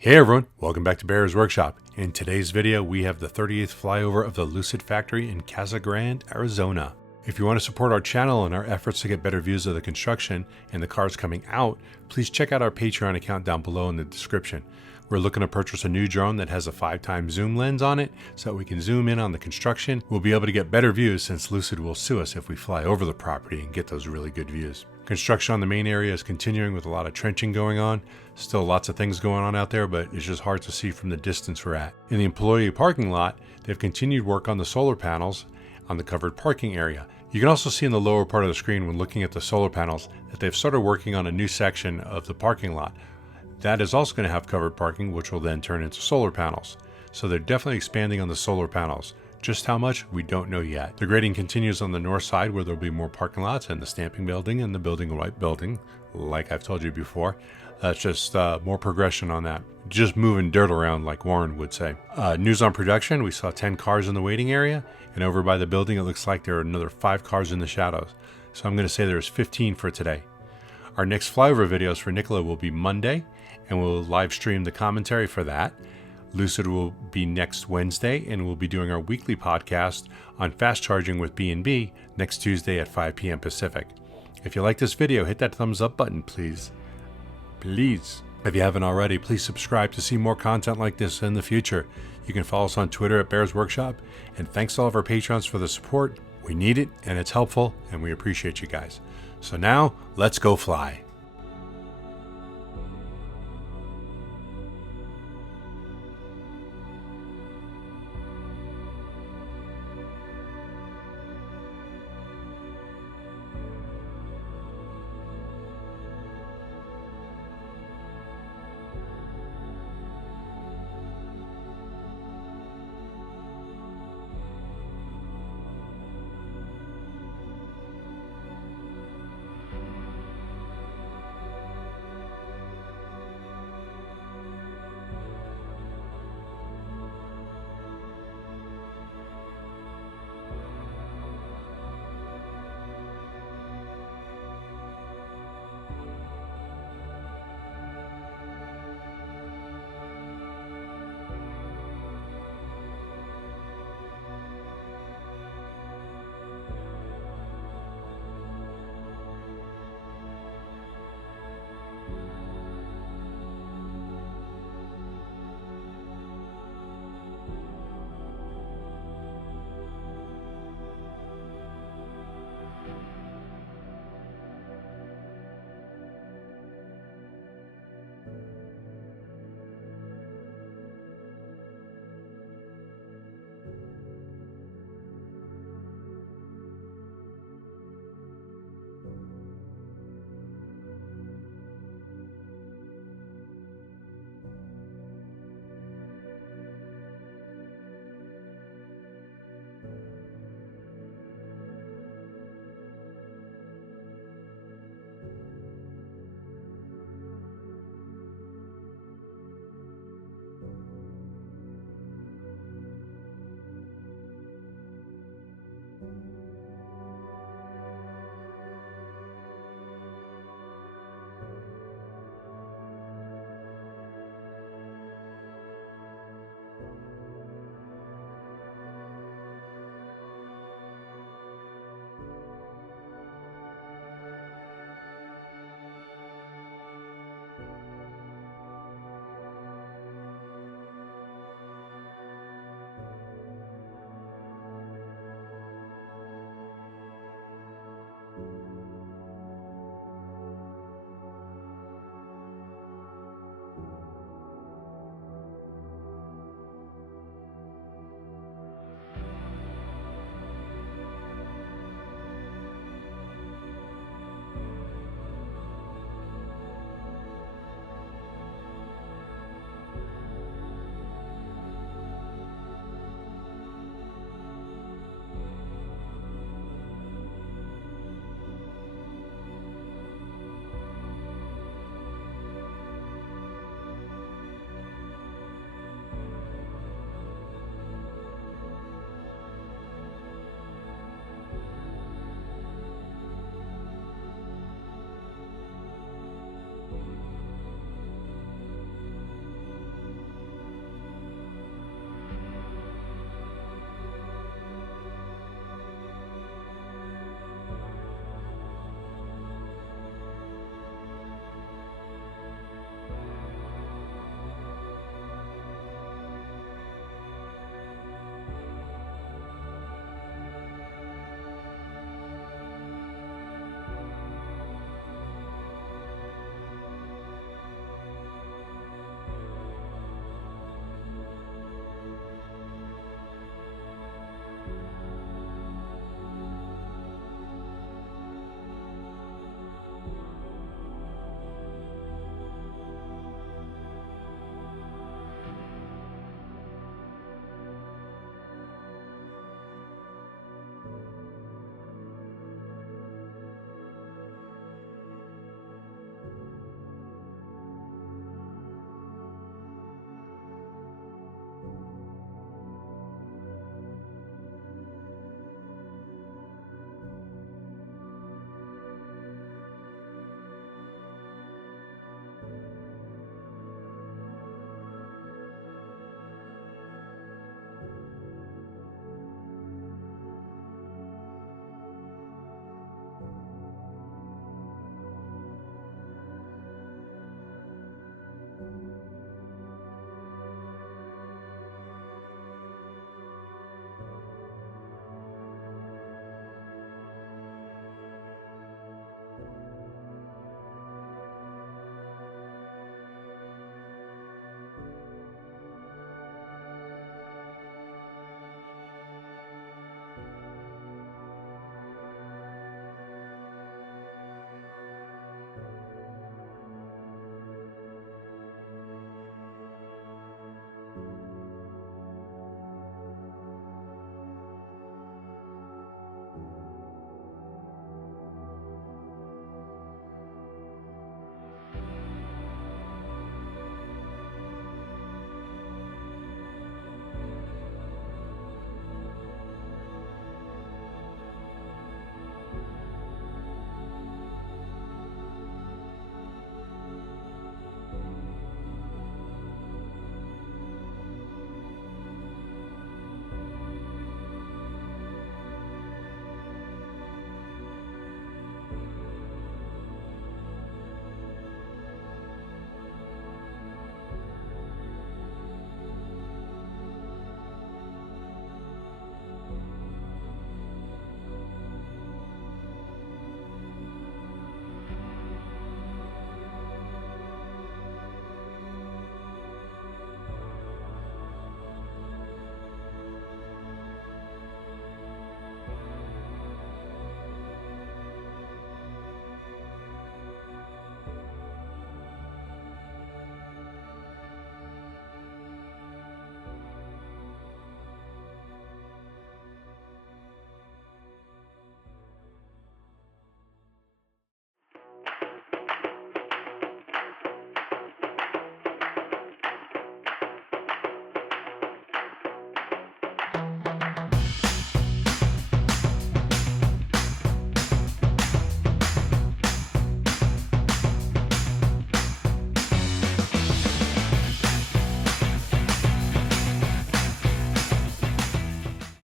Hey everyone, welcome back to Bear's Workshop. In today's video, we have the 38th flyover of the Lucid factory in Casa Grande, Arizona. If you want to support our channel and our efforts to get better views of the construction and the cars coming out, please check out our Patreon account down below in the description. We're looking to purchase a new drone that has a 5x zoom lens on it so that we can zoom in on the construction. We'll be able to get better views since Lucid will sue us if we fly over the property and get those really good views. Construction on the main area is continuing with a lot of trenching going on. Still lots of things going on out there, but it's just hard to see from the distance we're at. In the employee parking lot, they've continued work on the solar panels on the covered parking area. You can also see in the lower part of the screen when looking at the solar panels that they've started working on a new section of the parking lot. That is also going to have covered parking, which will then turn into solar panels. So they're definitely expanding on the solar panels. Just how much, we don't know yet. The grading continues on the north side where there'll be more parking lots and the stamping building and the building white building, like I've told you before. That's just more progression on that. Just moving dirt around like Warren would say. News on production, we saw 10 cars in the waiting area, and over by the building it looks like there are another 5 cars in the shadows. So I'm going to say there's 15 for today. Our next flyover videos for Nikola will be Monday, and we'll live stream the commentary for that. Lucid will be next Wednesday, and we'll be doing our weekly podcast on fast charging with B&B next Tuesday at 5 p.m. Pacific. If you like this video, hit that thumbs up button, please. Please. If you haven't already, please subscribe to see more content like this in the future. You can follow us on Twitter at Bears Workshop, and thanks to all of our patrons for the support. We need it, and it's helpful, and we appreciate you guys. So now, let's go fly.